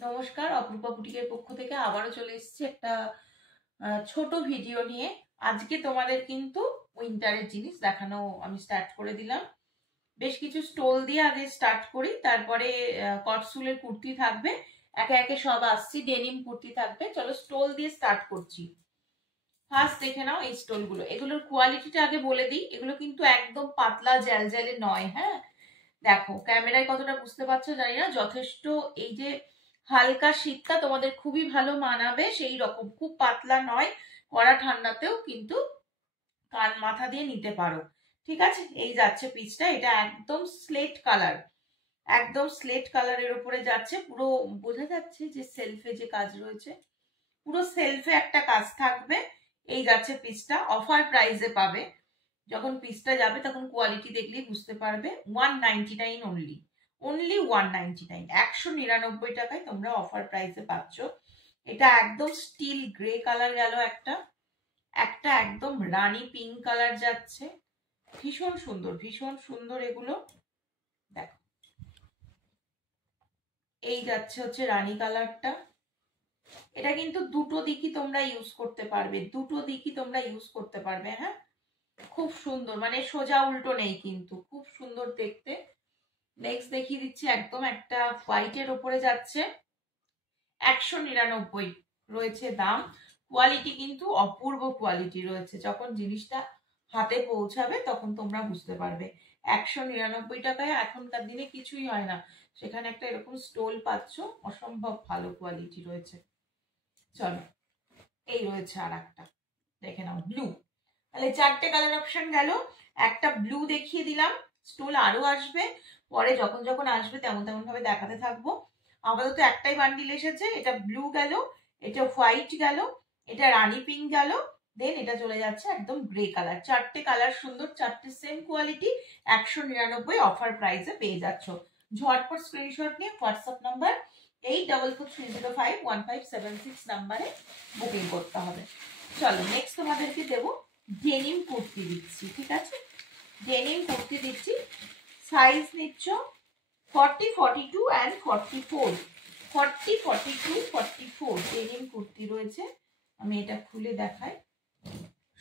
নমস্কার, অপরূপা বুটিকের পক্ষ থেকে আবারও চলে এসেছি একটা ছোট ভিডিও নিয়ে। আজকে তোমাদের কিন্তু উইন্টারের জিনিস দেখানো আমি স্টার্ট করে দিলাম। বেশ কিছু স্টোল দিয়ে আগে স্টার্ট করি, তারপরে কটসুলের কুর্তি থাকবে, একে একে সব আসছি। ডেনিম কুর্তি থাকবে। চলো স্টোল দিয়ে স্টার্ট করছি। ফার্স্ট দেখে নাও এই স্টোলগুলো। এগুলোর কোয়ালিটিটা আগে বলে দিই, এগুলো কিন্তু একদম পাতলা জ্যালজ্যালে নয়। হ্যাঁ, দেখো ক্যামেরায় কতটা বুঝতে পারছো জানি না, যথেষ্ট এই যে হালকা শীতটা তোমাদের খুবই ভালো মানাবে সেই রকম, খুব পাতলা নয়, কড়া ঠান্ডাতেও কিন্তু কান মাথা দিয়ে নিতে পারো। ঠিক আছে, এই যাচ্ছে পিসটা, এটা একদম স্লেট কালার, একদম স্লেট কালারের উপরে যাচ্ছে। পুরো বোঝা যাচ্ছে যে সেলফে যে কাজ রয়েছে, পুরো সেলফে একটা কাজ থাকবে। এই যাচ্ছে পিসটা, অফার প্রাইসে পাবে। যখন পিসটা যাবে তখন কোয়ালিটি দেখলেই বুঝতে পারবে। 199 অনলি, অনলি 199, 199 টাকায় তোমরা অফার প্রাইসে পাচ্ছ। এটা একদম স্টিল গ্রে কালার গেল, একটা একটা একদম রানী পিঙ্ক কালার যাচ্ছে। ভীষণ সুন্দর, ভীষণ সুন্দর এগুলো। দেখো, এই যাচ্ছে হচ্ছে রানী কালারটা। এটা কিন্তু দুটো দিকই তোমরা ইউজ করতে পারবে, দুটো দিকই তোমরা ইউজ করতে পারবে। হ্যাঁ, খুব সুন্দর, মানে সোজা উল্টো নেই, কিন্তু খুব সুন্দর দেখতে। নেক্সট দেখিয়ে দিচ্ছি, একদম একটা হোয়াইটের ওপরে যাচ্ছে, 199 রয়েছে দাম। কোয়ালিটি কিন্তু অপূর্ব কোয়ালিটি রয়েছে, যখন জিনিসটা হাতে পৌঁছাবে তখন তোমরা বুঝতে পারবে। 199 টাকায় এখনকার দিনে কিছুই হয় না, সেখানে একটা এরকম স্টোল পাচ্ছ, অসম্ভব ভালো কোয়ালিটি রয়েছে। চলো, এই রয়েছে আর একটা, দেখে নাও ব্লু। তাহলে চারটে কালার অপশন গেল, একটা ব্লু দেখিয়ে দিলাম। স্টোল আরো আসবে পরে, যখন যখন আসবে তেমন তেমন ভাবে দেখাতে থাকবো। আপাতত একটাই বান্ডিল এসেছে, এটা ব্লু গেল, এটা হোয়াইট গেল, এটা রানী পিঙ্ক গেল, দেন এটা চলে যাচ্ছে একদম গ্রে কালার। চারটে কালার সুন্দর, চারটে সেম কোয়ালিটি, 199 অফার প্রাইসে পেয়ে যাচ্ছ। ঝটপট স্ক্রিনশট নিয়ে হোয়াটসঅ্যাপ নাম্বার 8443051576 নাম্বারে বুকিং করতে হবে। চলো নেক্সট তোমাদেরকে দেবো ডেনিম কুর্তি দিচ্ছি। ঠিক আছে, ডেনিম কুর্তি দিচ্ছি। সাইজ নিচ্ছ 40, 42 অ্যান্ড 44, 40, 42, 44 ডেনিম কুর্তি রয়েছে। আমি এটা খুলে দেখাই।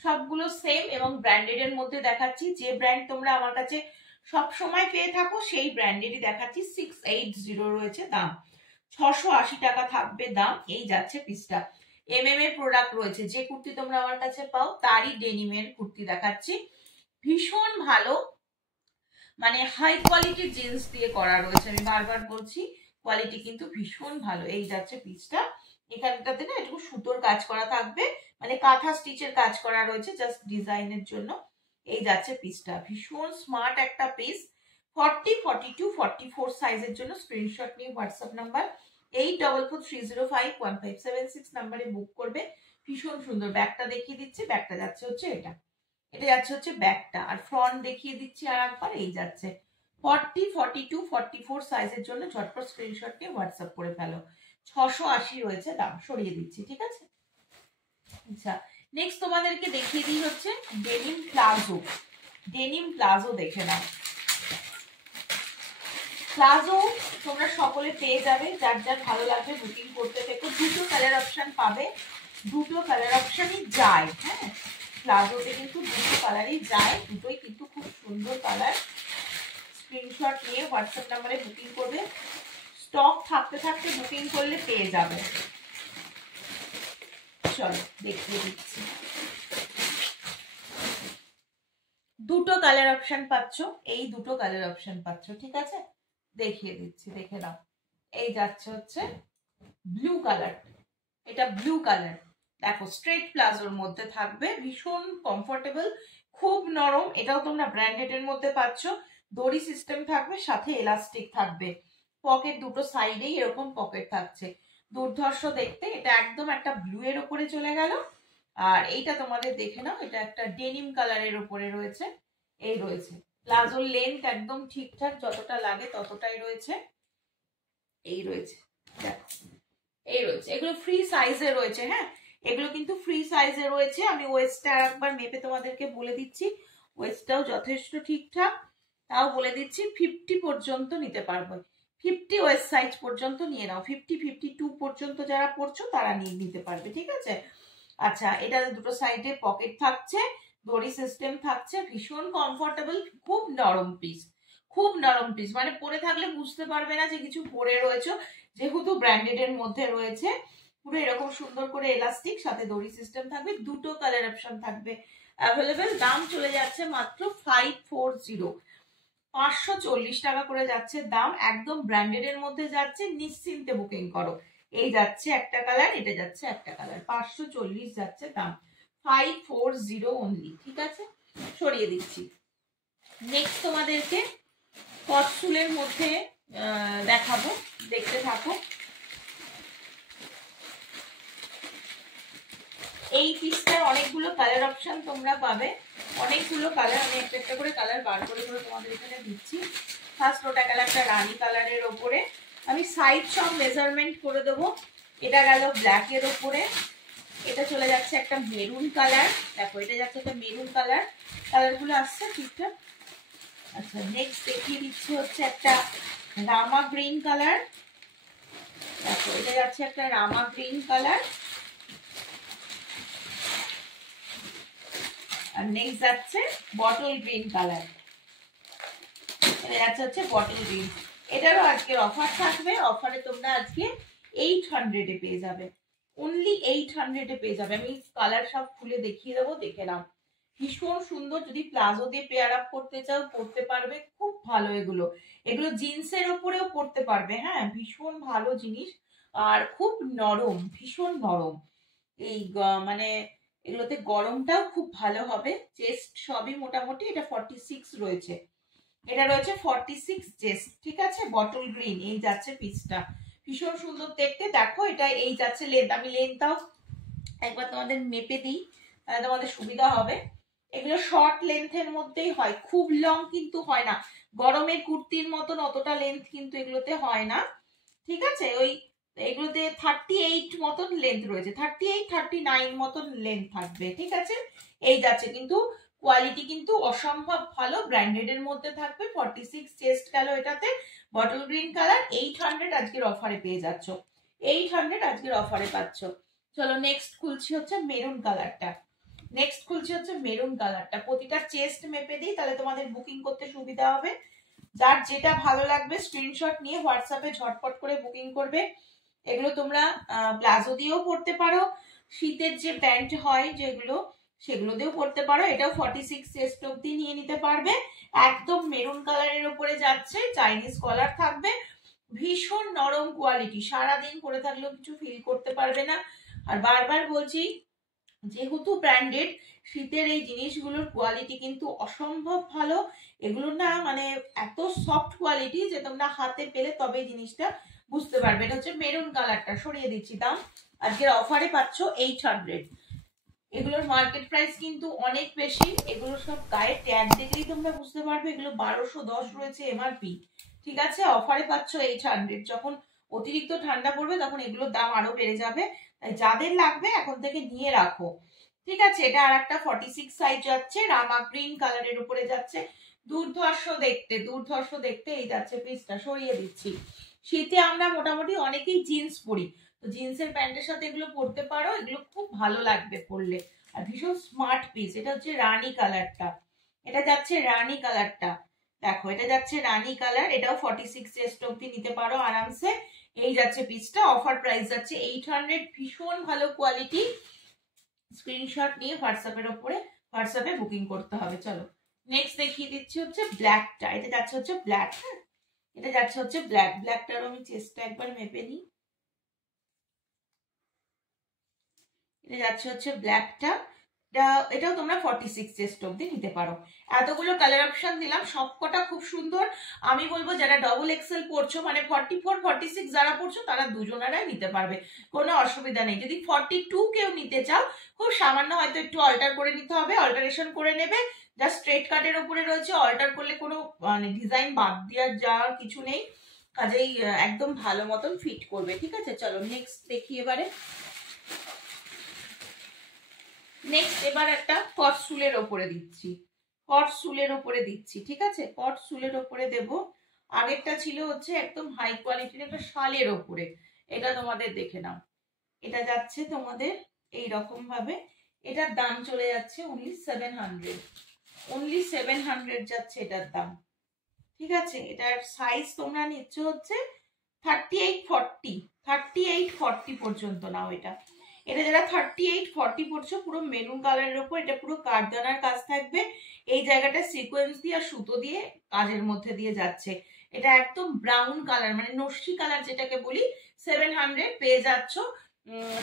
সবগুলো সেম এবং ব্র্যান্ডেড এর মধ্যে দেখাচ্ছি। যে ব্র্যান্ড তোমরা আমার কাছে সব সময় পেয়ে থাকো সেই ব্র্যান্ডেরই দেখাচ্ছি। 680 রয়েছে দাম, 680 টাকা থাকবে দাম। এই যাচ্ছে পিসটা। এমএম এর প্রোডাক্ট রয়েছে, যে কুর্তি তোমরা আমার কাছে পাও তারই ডেনিমের কুর্তি দেখাচ্ছি। ভীষণ ভালো, মানে হাই কোয়ালিটির জিন্স দিয়ে করা রয়েছে, আমি বারবার বলছি কোয়ালিটি কিন্তু ভীষণ ভালো। এই যাচ্ছে পিসটা, এখানটাতে না একটু সুতোর কাজ করা থাকবে, মানে কাঁথা স্টিচের কাজ করা রয়েছে জাস্ট ডিজাইনের জন্য। এই যাচ্ছে পিসটা, ভীষণ স্মার্ট একটা পিস। 40, 42, 44 সাইজের জন্য স্ক্রিনশট নিয়ে হোয়াটসঅ্যাপ নাম্বার 8443051576 নাম্বারে বুক করবে। ভীষণ সুন্দর। ব্যাগটা দেখিয়ে দিচ্ছি, ব্যাগটা যাচ্ছে হচ্ছে এটা, এটা যাচ্ছে হচ্ছে ব্যাকটা। আর ফ্রন্ট দেখিয়ে দিচ্ছি আর একবার, এই যাচ্ছে 40, 42, 44 সাইজের জন্য ঝটপট স্ক্রিনশট নিয়ে হোয়াটসঅ্যাপ করে ফেলো। 680 রয়েছে দাম, সরিয়ে দিচ্ছি। ঠিক আছে, আচ্ছা নেক্সট তোমাদেরকে দেখিয়ে দিই হচ্ছে ডেনিম প্লাজো। ডেনিম প্লাজো দেখে নাও। প্লাজো তোমরা সকলে পেয়ে যাবে, যার যার ভালো লাগবে বুকিং করতে থেকো। দুটো কালার অপশন পাবে, দুটো কালার অপশনই যায়। হ্যাঁ, প্লাজোতে কিন্তু দুটো কালারই যায়, দুটোই কিন্তু খুব সুন্দর কালার। স্ক্রিনশট নিয়ে হোয়াটসঅ্যাপ নাম্বারে বুকিং করবে, স্টক থাকতে থাকতে বুকিং করলে পেয়ে যাবে। চলো দেখিয়ে দিচ্ছি, দুটো কালার অপশন পাচ্ছ, এই দুটো কালার অপশন পাচ্ছ। ঠিক আছে, দেখিয়ে দিচ্ছি, দেখে নাও। এই যাচ্ছে হচ্ছে ব্লু কালার, এটা ব্লু কালার। দেখো স্ট্রেট প্লাজোর মধ্যে থাকবে, ভীষণ কমফোর্টেবল, খুব নরম। এটাও তোমরা ব্র্যান্ডেড এর মধ্যে পাচ্ছ। দড়ি সিস্টেম থাকবে, সাথে এলাস্টিক থাকবে, পকেট দুটো সাইডেই এরকম পকেট থাকছে। দুর্ধর্ষ দেখতে। এটা একদম একটা ব্লু এর উপরে চলে গেল। আর এইটা তোমাদের দেখে নাও, এটা একটা ডেনিম কালারের উপরে রয়েছে। এই রয়েছে প্লাজোর লেন্থ একদম ঠিকঠাক, যতটা লাগে ততটাই রয়েছে। এই রয়েছে, দেখো এই রয়েছে। এগুলো ফ্রি সাইজে রয়েছে। হ্যাঁ, এগুলো কিন্তু ফ্রি সাইজে রয়েছে। আমি ওয়েস্টটা একবার মেপে তোমাদেরকে বলে দিচ্ছি, ওয়েস্টটাও যথেষ্ট ঠিকঠাক। তাও বলে দিচ্ছি 50 পর্যন্ত নিতে পারবো। 50 ওয়েস্ট সাইজ পর্যন্ত নিয়ে নাও, 50-52 পর্যন্ত যারা পড়ছো তারা নিয়ে নিতে পারবে, ঠিক আছে। আচ্ছা, এটা দুটো সাইডে পকেট থাকছে, দড়ি সিস্টেম থাকছে, ভীষণ কমফোর্টেবল, খুব নরম পিস, খুব নরম পিস, মানে পরে থাকলে বুঝতে পারবে না যে কিছু পরে রয়েছে, যেহেতু ব্র্যান্ডেড এর মধ্যে রয়েছে। পুরো এরকম সুন্দর করে এলাস্টিক, সাথে দড়ি সিস্টেম থাকবে, দুটো কালার অপশন থাকবে অ্যাভেলেবেল। দাম চলে যাচ্ছে মাত্র 540, 540 টাকা করে যাচ্ছে দাম, একদম ব্র্যান্ডেড এর মধ্যে যাচ্ছে, নিশ্চিন্তে বুকিং করো। এই যাচ্ছে একটা কালার, এটা যাচ্ছে একটা কালার, 540 যাচ্ছে দাম, 540 অনলি, ঠিক আছে। সরিয়ে দিচ্ছি। নেক্সট তোমাদেরকে কটসুলের মধ্যে দেখাবো, দেখতে থাকো। এই পিসটার অনেকগুলো কালার অপশন তোমরা পাবে, অনেকগুলো কালার, আমি একটা একটা করে কালার বার করে করে তোমাদের এখানে দিচ্ছি। ফার্স্ট ওটা গেল একটা রানী কালারের ওপরে, আমি সাইড সব মেজারমেন্ট করে দেবো। এটা গেল ব্ল্যাকের ওপরে, এটা চলে যাচ্ছে একটা মেরুন কালার, দেখো এটা যাচ্ছে একটা মেরুন কালার, কালারগুলো আসছে ঠিকঠাক। আচ্ছা, নেক্সট দেখিয়ে দিচ্ছি হচ্ছে একটা রামা গ্রিন কালার, দেখো এটা যাচ্ছে একটা রামা গ্রিন কালার। আর নেক্সট যাচ্ছে বটল গ্রিন কালার, এটা যাচ্ছে হচ্ছে বটল গ্রিন। এটারও আজকের অফার থাকবে, অফারে তোমরা আজকে 800 এ পেয়ে যাবে, অনলি 800 এ পেয়ে যাবে। আমি কালার সব খুলে দেখিয়ে দেবো, দেখে নাও, ভীষণ সুন্দর। যদি প্লাজো দিয়ে পেয়ার আপ করতে চাও পরতে পারবে, খুব ভালো এগুলো, এগুলো জিন্সের ওপরেও পরতে পারবে, হ্যাঁ ভীষণ ভালো জিনিস, আর খুব নরম, ভীষণ নরম। এই মানে এগুলোতে গরমটাও খুব ভালো হবে, চেস্ট সবই মোটামুটি, এটা 46 রয়েছে, এটা রয়েছে 46 চেস্ট, ঠিক আছে। বটল গ্রিন, এই যাচ্ছে পিসটা, ভীষণ সুন্দর দেখতে। দেখো এটা এই যাচ্ছে লেন্থ, আমি লেন্থটাও একবার তোমাদের মেপে দিই, তাহলে তোমাদের সুবিধা হবে। এগুলো শর্ট লেন্থের মধ্যেই হয়, খুব লং কিন্তু হয় না, গরমের কুর্তির মতন অতটা লেন্থ কিন্তু এগুলোতে হয় না, ঠিক আছে। ওই এগুলোতে 38 মতন লেন্থ রয়েছে, 38-39 মতন লেন্থ থাকবে, ঠিক আছে। এই যাচ্ছে, কিন্তু কোয়ালিটি কিন্তু অসম্ভব ভালো, ব্র্যান্ডেড এর মধ্যে থাকবে। 46 চেস্ট গেল এটাতে, বটল গ্রিন কালার, 800 আজকের অফারে পেয়ে যাচ্ছ, 800 আজকের অফারে পাচ্ছ। চলো নেক্সট খুলছি হচ্ছে মেরুন কালারটা, নেক্সট খুলছি হচ্ছে মেরুন কালারটা। প্রতিটা চেস্ট মেপে দিই, তাহলে তোমাদের বুকিং করতে সুবিধা হবে। যার যেটা ভালো লাগবে স্ক্রিনশট নিয়ে হোয়াটসঅ্যাপে ঝটপট করে বুকিং করবে। এগুলো তোমরা প্লাজো দিয়েও পরতে পারো, শীতের যে প্যান্ট হয় যেগুলো সেগুলো দিয়েও পরতে পারো। এটাও 46 চেস্ট অব্দি নিয়ে নিতে পারবে, একদম মেরুন কালারের উপরে যাচ্ছে, চাইনিজ কলার থাকবে, ভীষণ নরম কোয়ালিটি, সারাদিন পরে থাকলেও কিছু ফিল করতে পারবে না। আর বারবার বলছি, যেহেতু ব্র্যান্ডেড, শীতের এই জিনিসগুলোর কোয়ালিটি কিন্তু অসম্ভব ভালো, এগুলো না মানে এত সফট কোয়ালিটি যে তোমরা হাতে পেলে তবে জিনিসটা বুঝতে পারবে। এটা হচ্ছে মেরুন কালারটা, সরিয়ে দিচ্ছি দাম, আজকের অফারে পাচ্ছ 800। এগুলোর মার্কেট প্রাইস কিন্তু অনেক বেশি, এগুলো সব গায়ে ট্যাগ দেখলেই তোমরা বুঝতে পারবে, এগুলো 1210 রয়েছে এমআরপি, ঠিক আছে। অফারে পাচ্ছ 800, যখন অতিরিক্ত ঠান্ডা পড়বে তখন এগুলোর দাম আরো বেড়ে যাবে, তাই যাদের লাগবে এখন থেকে নিয়ে রাখো, ঠিক আছে। এটা আর একটা 46 সাইজ যাচ্ছে, রামা গ্রিন কালারের উপরে যাচ্ছে, দুর্ধর্ষ দেখতে, দুর্ধর্ষ দেখতে। এই যাচ্ছে পিসটা, সরিয়ে দিচ্ছি। শীতে আমরা মোটামুটি অনেকেই জিন্স পরি, তো জিন্সের প্যান্টের সাথে এগুলো পরতে পারো, এগুলো খুব ভালো লাগবে পরলে, আর ভীষণ স্মার্ট পিস। এটা হচ্ছে রানী কালারটা, এটা যাচ্ছে রানী কালারটা, দেখো এটা যাচ্ছে রানী কালার, এটাও 46 চেস্ট অব্দি নিতে পারো আরামসে। এই যাচ্ছে পিসটা, অফার প্রাইস যাচ্ছে 800, ভীষণ ভালো কোয়ালিটি। স্ক্রিনশট নিয়ে হোয়াটসঅ্যাপে বুকিং করতে হবে। চলো নেক্সট দেখিয়ে দিচ্ছি হচ্ছে ব্ল্যাকটা, এটা যাচ্ছে হচ্ছে ব্ল্যাক, হ্যাঁ এটা যাচ্ছে হচ্ছে ব্ল্যাক, ব্ল্যাকটারও আমি চেস্টটা একবার মেপে নিই। এটা যাচ্ছে হচ্ছে ব্ল্যাকটা, এটাও তোমরা 46 চেস্ট অব্দি নিতে পারো। এতগুলো কালার অপশন দিলাম, সবকটা খুব সুন্দর। আমি বলবো যারা ডবল এক্সেল পড়ছো, মানে 44 46 যারা পড়ছো তারা দুজনেরাই নিতে পারবে, কোনো অসুবিধা নেই। যদি 42 কেউ নিতে চাও, খুব সামান্য হয়তো একটু অল্টার করে নিতে হবে, অল্টারেশন করে নেবে, যা স্ট্রেট কাটের উপরে রয়েছে, অল্টার করলে কোনো মানে ডিজাইন বাদ দেওয়ার যাওয়ার কিছু নেই, কাজেই একদম ভালো মতন ফিট করবে, ঠিক আছে। চলো নেক্সট দেখি এবারে। নেক্সট এবার একটা কট সুলের ওপরে দিচ্ছি, কট সুলের ওপরে দিচ্ছি, ঠিক আছে। কট সুলের ওপরে দেব, আগেরটা ছিল হচ্ছে একদম হাই কোয়ালিটির একটা শালের ওপরে, এটা তোমাদের দেখে নাও, এটা যাচ্ছে তোমাদের এই রকম ভাবে, এটার দাম চলে যাচ্ছে অনলি 700, অনলি 700 যাচ্ছে এটার দাম। ঠিক আছে, এটার সাইজ তোমরা নিচ্ছ হচ্ছে 38-40, 38-40 পর্যন্ত নাও। এটা এটা যারা 38-40 পড়ছো, পুরো মেরুন কালারের উপর, এটা পুরো কাঠদানার কাজ থাকবে, এই জায়গাটা সিকোয়েন্স দিয়ে আর সুতো দিয়ে কাজের মধ্যে দিয়ে যাচ্ছে। এটা একদম ব্রাউন কালার, মানে নস্যি কালার যেটাকে বলি, 700 পেয়ে যাচ্ছ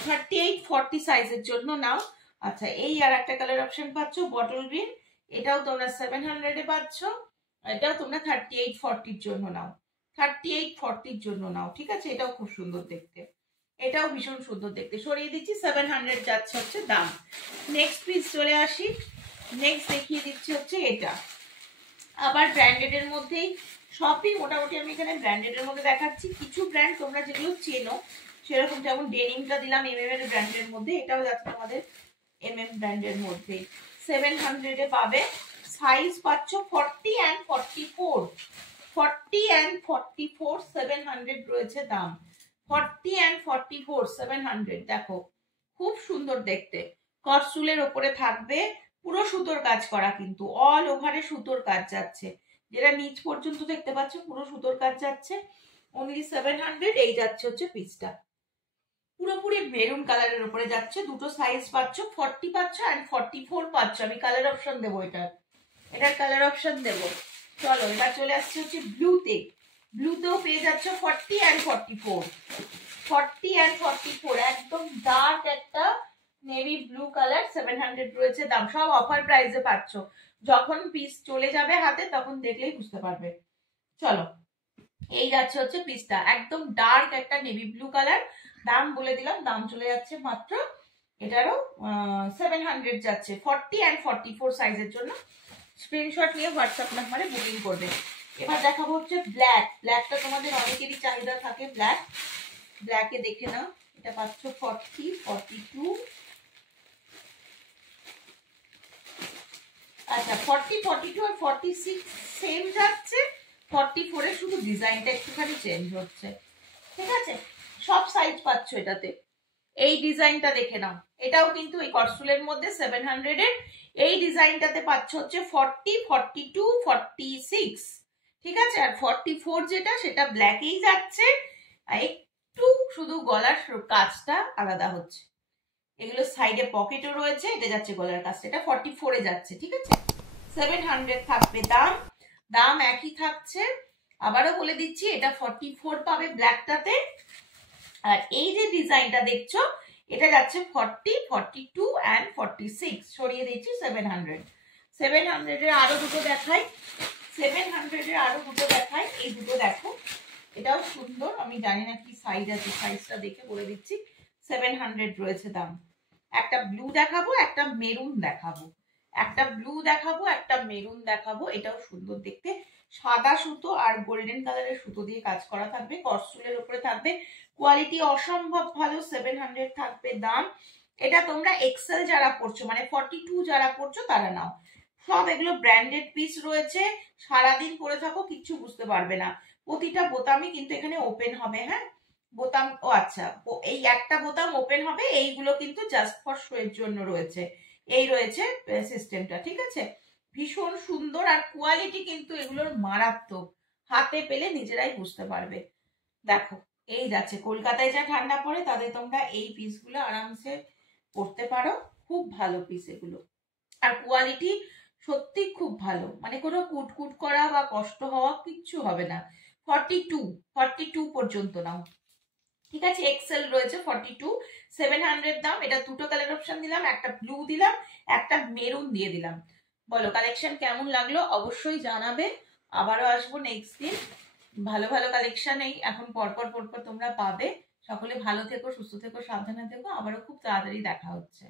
38-40 সাইজের জন্য নাও। আচ্ছা, এই আর একটা কালার অপশন পাচ্ছ বটল গ্রিন, এটাও তোমরা 700 পাচ্ছ, এটাও তোমরা 38-40 জন্য নাও, 38-40 জন্য নাও। ঠিক আছে, এটাও খুব সুন্দর দেখতে, এটাও ভীষণ সুন্দর দেখতে। সরিয়ে দিচ্ছি, 700 যাচ্ছে হচ্ছে দাম। নেক্সট পিস চলে আসি, নেক্সট দেখিয়ে দিচ্ছি হচ্ছে এটা, আবার ব্র্যান্ডেড এর মধ্যেই, সবই মোটামুটি আমি এখানে ব্র্যান্ডেড এর মধ্যে দেখাচ্ছি। কিছু ব্র্যান্ড তোমরা যেগুলো চেনো সেরকম, যেমন ডেনিমটা দিলাম এর ব্র্যান্ডের মধ্যে, এটাও যাচ্ছে আমাদের ব্র্যান্ডের মধ্যে। 700 পাবে, সাইজ পাচ্ছ 40 and 44, 40 and 44, 700 রয়েছে দাম। 40 and 44, 700। দেখো খুব সুন্দর দেখতে, কটসুলের ওপরে থাকবে, পুরো সুতোর কাজ করা, কিন্তু অল ওভারে সুতোর কাজ যাচ্ছে, যেটা নিচ পর্যন্ত দেখতে পাচ্ছ পুরো সুতোর কাজ যাচ্ছে। অনলি 700 এই যাচ্ছে হচ্ছে পিসটা, পুরোপুরি মেরুন কালারের উপরে যাচ্ছে। দুটো সাইজ পাচ্ছ, 40 পাচ্ছ and 44 পাচ্ছ। আমি কালার অপশন দেবো, এটার কালার অপশন দেবো। চলো এবার চলে আসছে হচ্ছে ব্লুতে, ব্লুতেও পেয়ে যাচ্ছ 40 and 44, 40 and 44, একদম ডার্ক একটা নেভি ব্লু কালার, 700 রয়েছে দাম। সব অফার প্রাইসে পাচ্ছ, যখন পিস চলে যাবে হাতে তখন দেখলেই বুঝতে পারবে। চলো, এই যাচ্ছে হচ্ছে পিসটা, একদম ডার্ক একটা নেভি ব্লু কালার, দাম বলে দিলাম, দাম চলে যাচ্ছে মাত্র এটারও 700 যাচ্ছে, 40 and 44 সাইজের জন্য। স্ক্রিনশট নিয়ে হোয়াটসঅ্যাপ নাম্বারে বুকিং করবে। এবার দেখাবো হচ্ছে ব্ল্যাক, ব্ল্যাকটা তোমাদের অনেকেরই চাহিদা থাকে, ব্ল্যাক, ব্ল্যাকে দেখে নাও, এটা পাচ্ছ 40, 42, আচ্ছা 40, 42 আর 46 সেম যাচ্ছে, 44 এর শুধু ডিজাইনটা একটুখানি চেঞ্জ হচ্ছে। ঠিক আছে, সব সাইজ পাচ্ছ এটাতে। এই ডিজাইনটা দেখে নাও, এটাও কিন্তু এই কটসুলের মধ্যে 700 এর, এই ডিজাইনটাতে পাচ্ছ হচ্ছে 40, 42, 46। ঠিক আছে, আর 44 যেটা সেটা ব্ল্যাকেই যাচ্ছে, একটু শুধু গলার কাজটা আলাদা হচ্ছে, এগুলো সাইডে পকেটও রয়েছে, এটা যাচ্ছে গলার কাজটা, এটা 44 এ যাচ্ছে। ঠিক আছে, 700 থাকবে দাম, দাম একই থাকছে। আবারও বলে দিচ্ছি, এটা 44 পাবে ব্ল্যাকটাতে, আর এই যে ডিজাইনটা দেখছো এটা যাচ্ছে 40, 42 and 46। সরিয়ে দিচ্ছি 700, 700 এর আরো দুটো দেখাই, 700 এর আরো দুটো দেখাই, এই দুটো দেখো, এটাও সুন্দর, আমি জানি না কি সাইজ আছে, সাইজটা দেখে বলে দিচ্ছি। 700 রয়েছে দাম। একটা ব্লু দেখাবো, একটা মেরুন দেখাবো, একটা ব্লু দেখাবো, একটা মেরুন দেখাবো, এটাও সুন্দর দেখতে, সাদা সুতো আর গোল্ডেন কালারের সুতো দিয়ে কাজ করা থাকবে, কটসুলের উপরে থাকবে, কোয়ালিটি অসম্ভব ভালো, 700 থাকবে দাম। এটা তোমরা এক্সেল যারা পড়ছো, মানে 42 যারা পড়ছো তারা নাও, সব এগুলো ব্র্যান্ডেড পিস রয়েছে, সারাদিন পরে থাকো কিচ্ছু বুঝতে পারবে না। প্রতিটা বোতামই কিন্তু এখানে ওপেন হবে, হ্যাঁ বোতাম, ও আচ্ছা, এই একটা বোতাম ওপেন হবে, এইগুলো কিন্তু জাস্ট ফর শো এর জন্য রয়েছে, এই রয়েছে সিস্টেমটা। ঠিক আছে, ভীষণ সুন্দর, আর কোয়ালিটি কিন্তু এগুলোর মারাত্মক, হাতে পেলে নিজেরাই বুঝতে পারবে। দেখো এই যাচ্ছে, কলকাতায় যা ঠান্ডা পড়ে তাদের তোমরা এই পিসগুলো আরামসে পরতে পারো, খুব ভালো পিস এগুলো, আর কোয়ালিটি সত্যি খুব ভালো, মানে কোনো কুটকুট করা বা কষ্ট হওয়া কিচ্ছু হবে না। 42 পর্যন্ত নাও। ঠিক আছে, এক্সেল রয়েছে 42, 700 দাম। এটা দুটো কালার অপশন দিলাম, একটা ব্লু দিলাম, একটা মেরুন দিয়ে দিলাম। বলো কালেকশন কেমন লাগলো অবশ্যই জানাবে, আবারও আসবো নেক্সট দিন, ভালো ভালো কালেকশন এই এখন পরপর পরপর তোমরা পাবে। সকলে ভালো থেকো, সুস্থ থেকো, সাবধানে থেকো, আবারও খুব তাড়াতাড়ি দেখা হচ্ছে।